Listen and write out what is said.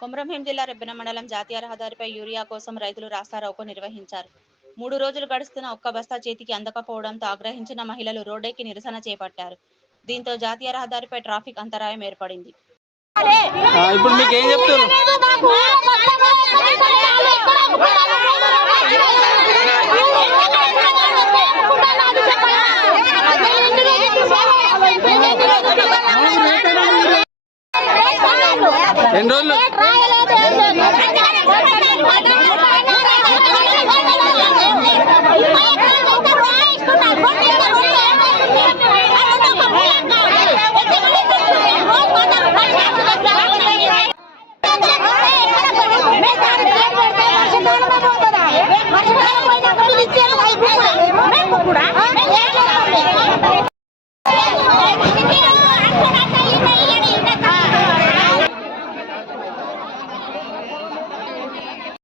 కొమరంభీం జిల్లా రెబ్బెన మండలం జాతీయ రహదారిపై యూరియా కోసం రైతులు రాస్తారోకో నిర్వహించారు. 3 రోజులు గడుస్తున్న ఒక్క బస్తా చేతికి అందకపోవడంతో ఆగ్రహించిన మహిళలు రోడ్డెక్కి నిరసన చేపట్టారు. దీంతో జాతీయ రహదారిపై ట్రాఫిక్ అంతరాయం ఏర్పడింది. ఇప్పుడు మీకు ఏం చెప్తారు? ఎన్ని రోజులు